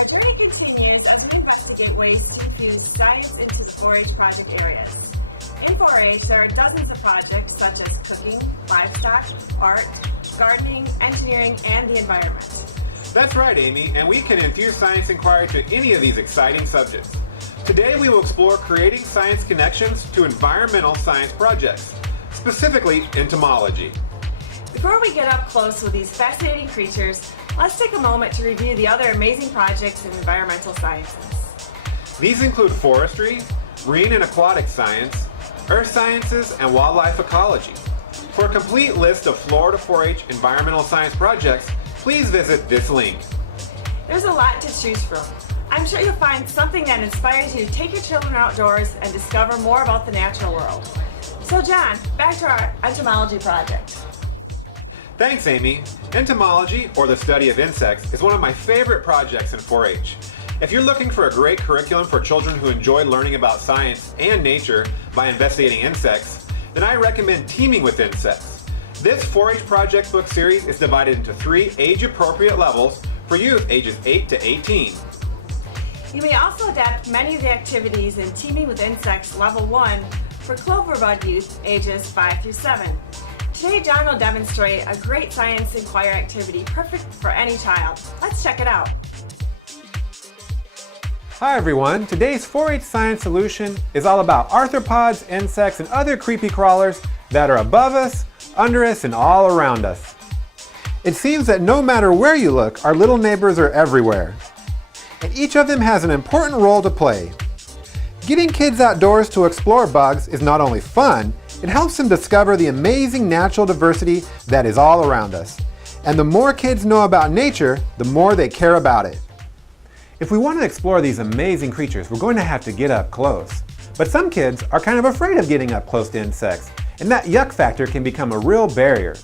Our journey continues as we investigate ways to infuse science into the 4-H project areas. In 4-H, there are dozens of projects such as cooking, livestock, art, gardening, engineering, and the environment. That's right, Amy, and we can infuse science inquiry to any of these exciting subjects. Today we will explore creating science connections to environmental science projects, specifically entomology. Before we get up close with these fascinating creatures, let's take a moment to review the other amazing projects in environmental sciences. These include forestry, marine and aquatic science, earth sciences, and wildlife ecology. For a complete list of Florida 4-H environmental science projects, please visit this link. There's a lot to choose from. I'm sure you'll find something that inspires you to take your children outdoors and discover more about the natural world. So John, back to our entomology project. Thanks, Amy. Entomology, or the study of insects, is one of my favorite projects in 4-H. If you're looking for a great curriculum for children who enjoy learning about science and nature by investigating insects, then I recommend Teaming with Insects. This 4-H project book series is divided into 3 age-appropriate levels for youth ages 8 to 18. You may also adapt many of the activities in Teaming with Insects Level 1 for Cloverbud youth ages 5 through 7. Today, John will demonstrate a great science inquiry activity perfect for any child. Let's check it out. Hi everyone, today's 4-H science solution is all about arthropods, insects, and other creepy crawlers that are above us, under us, and all around us. It seems that no matter where you look, our little neighbors are everywhere. And each of them has an important role to play. Getting kids outdoors to explore bugs is not only fun, it helps them discover the amazing natural diversity that is all around us. And the more kids know about nature, the more they care about it. If we want to explore these amazing creatures, we're going to have to get up close. But some kids are kind of afraid of getting up close to insects, and that yuck factor can become a real barrier.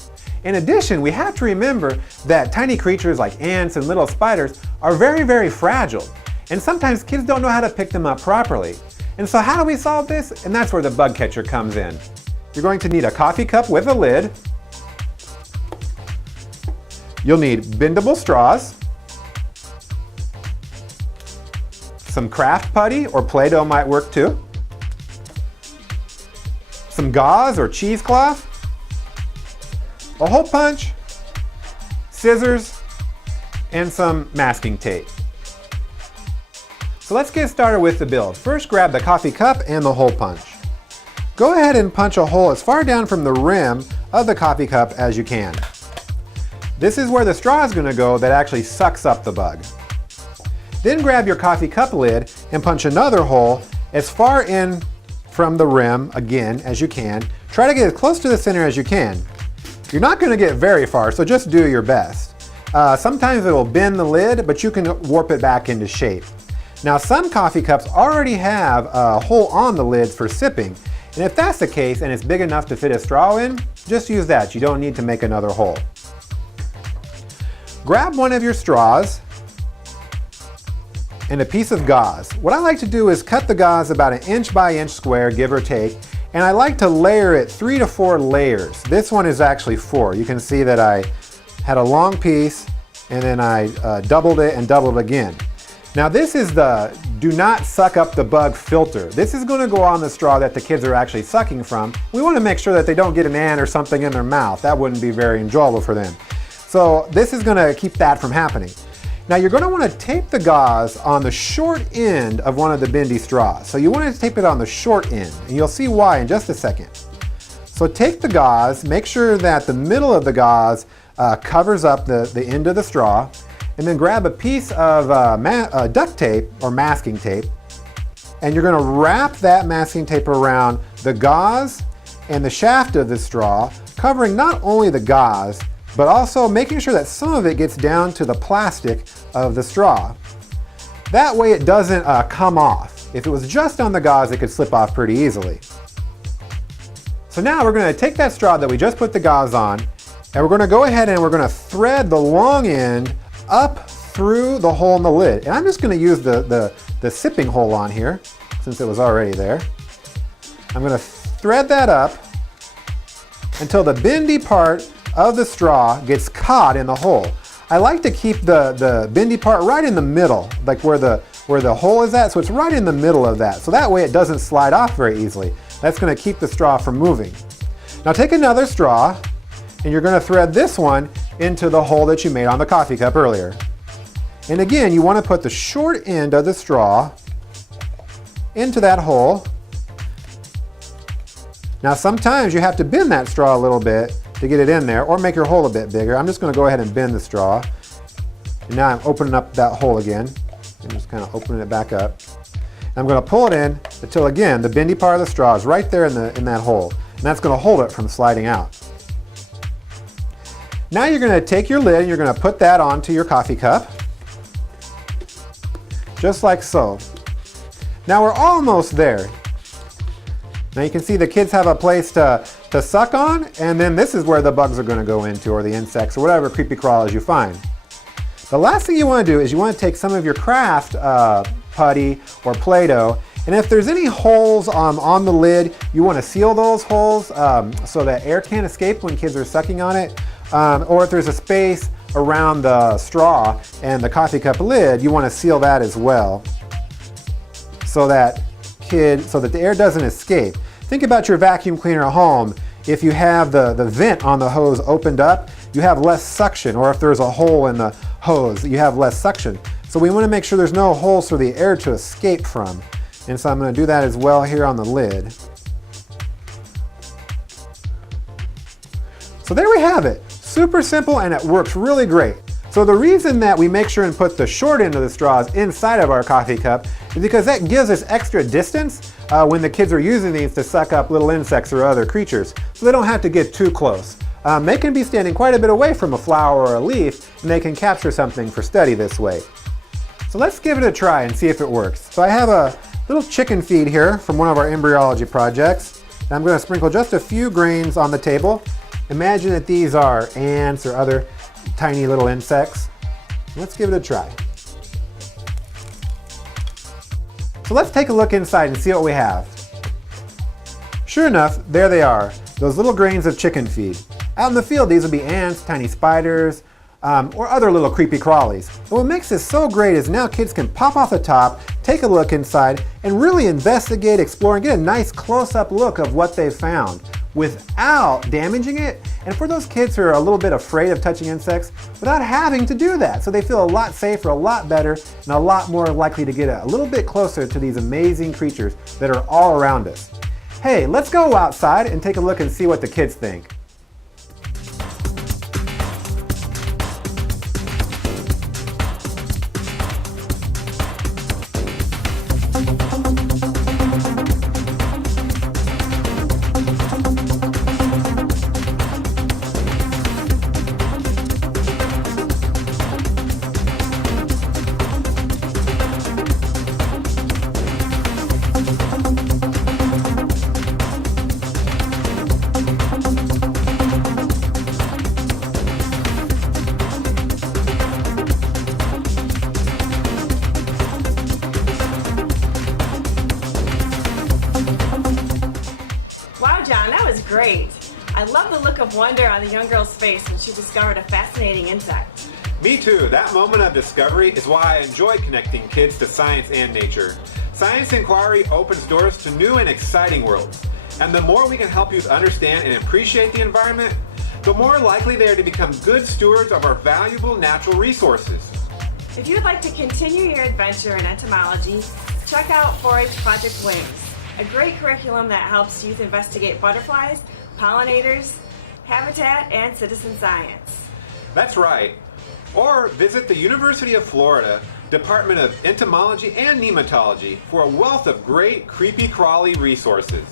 In addition, we have to remember that tiny creatures like ants and little spiders are very, very fragile, and sometimes kids don't know how to pick them up properly. And so how do we solve this? And that's where the bug catcher comes in. You're going to need a coffee cup with a lid. You'll need bendable straws, some craft putty or Play-Doh might work too, some gauze or cheesecloth, a hole punch, scissors, and some masking tape. So let's get started with the build. First, grab the coffee cup and the hole punch. Go ahead and punch a hole as far down from the rim of the coffee cup as you can. This is where the straw is going to go that actually sucks up the bug. Then grab your coffee cup lid and punch another hole as far in from the rim again as you can. Try to get as close to the center as you can. You're not going to get very far, so just do your best. Sometimes it will bend the lid, but you can warp it back into shape. Now some coffee cups already have a hole on the lids for sipping. And if that's the case and it's big enough to fit a straw in, just use that. You don't need to make another hole. Grab one of your straws and a piece of gauze. What I like to do is cut the gauze about 1 inch by inch square, give or take, and I like to layer it 3 to 4 layers. This one is actually 4. You can see that I had a long piece and then I doubled it and doubled it again. Now this is the do not suck up the bug filter. This is going to go on the straw that the kids are actually sucking from. We want to make sure that they don't get an ant or something in their mouth. That wouldn't be very enjoyable for them. So this is going to keep that from happening. Now you're going to want to tape the gauze on the short end of one of the bendy straws. So you want to tape it on the short end, and you'll see why in just a second. So take the gauze, make sure that the middle of the gauze covers up the end of the straw, and then grab a piece of duct tape or masking tape, and you're going to wrap that masking tape around the gauze and the shaft of the straw, covering not only the gauze, but also making sure that some of it gets down to the plastic of the straw. That way it doesn't come off. If it was just on the gauze, it could slip off pretty easily. So now we're going to take that straw that we just put the gauze on, and we're going to go ahead and we're going to thread the long end up through the hole in the lid. And I'm just going to use the sipping hole on here, since it was already there. I'm going to thread that up until the bendy part of the straw gets caught in the hole. I like to keep the bendy part right in the middle, like where the hole is at, so it's right in the middle of that. So that way it doesn't slide off very easily. That's going to keep the straw from moving. Now take another straw, and you're going to thread this one into the hole that you made on the coffee cup earlier. And again, you want to put the short end of the straw into that hole. Now sometimes you have to bend that straw a little bit to get it in there, or make your hole a bit bigger. I'm just going to go ahead and bend the straw. And now I'm opening up that hole again. I'm just kind of opening it back up. And I'm going to pull it in until, again, the bendy part of the straw is right there in that hole. And that's going to hold it from sliding out. Now you're going to take your lid and you're going to put that onto your coffee cup. Just like so. Now we're almost there. Now you can see the kids have a place to suck on, and then this is where the bugs are going to go into, or the insects, or whatever creepy crawlers you find. The last thing you want to do is you want to take some of your craft putty or Play-Doh, and if there's any holes on the lid, you want to seal those holes so that air can't escape when kids are sucking on it. Or if there's a space around the straw and the coffee cup lid, you want to seal that as well so that the air doesn't escape. Think about your vacuum cleaner at home. If you have the vent on the hose opened up, you have less suction, or if there's a hole in the hose, you have less suction. So we want to make sure there's no holes for the air to escape from. And so I'm going to do that as well here on the lid. So there we have it. Super simple, and it works really great. So the reason that we make sure and put the short end of the straws inside of our coffee cup is because that gives us extra distance when the kids are using these to suck up little insects or other creatures, so they don't have to get too close. They can be standing quite a bit away from a flower or a leaf, and they can capture something for study this way. So let's give it a try and see if it works. So I have a little chicken feed here from one of our embryology projects. And I'm going to sprinkle just a few grains on the table. Imagine that these are ants or other tiny little insects. Let's give it a try. So let's take a look inside and see what we have. Sure enough, there they are, those little grains of chicken feed. Out in the field, these would be ants, tiny spiders, or other little creepy crawlies. And what makes this so great is now kids can pop off the top, take a look inside, and really investigate, explore, and get a nice close-up look of what they've found without damaging it. And for those kids who are a little bit afraid of touching insects, without having to do that. So they feel a lot safer, a lot better, and a lot more likely to get a little bit closer to these amazing creatures that are all around us. Hey, let's go outside and take a look and see what the kids think. Wow, John, that was great. I love the look of wonder on the young girl's face when she discovered a fascinating insect. Me too. That moment of discovery is why I enjoy connecting kids to science and nature. Science inquiry opens doors to new and exciting worlds. And the more we can help youth understand and appreciate the environment, the more likely they are to become good stewards of our valuable natural resources. If you'd like to continue your adventure in entomology, check out 4-H Project Wings, a great curriculum that helps youth investigate butterflies, pollinators, habitat, and citizen science. That's right. Or visit the University of Florida Department of Entomology and Nematology for a wealth of great creepy crawly resources.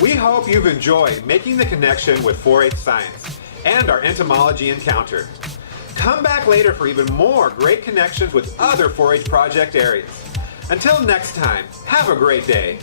We hope you've enjoyed making the connection with 4-H Science and our entomology encounter. Come back later for even more great connections with other 4-H project areas. Until next time, have a great day.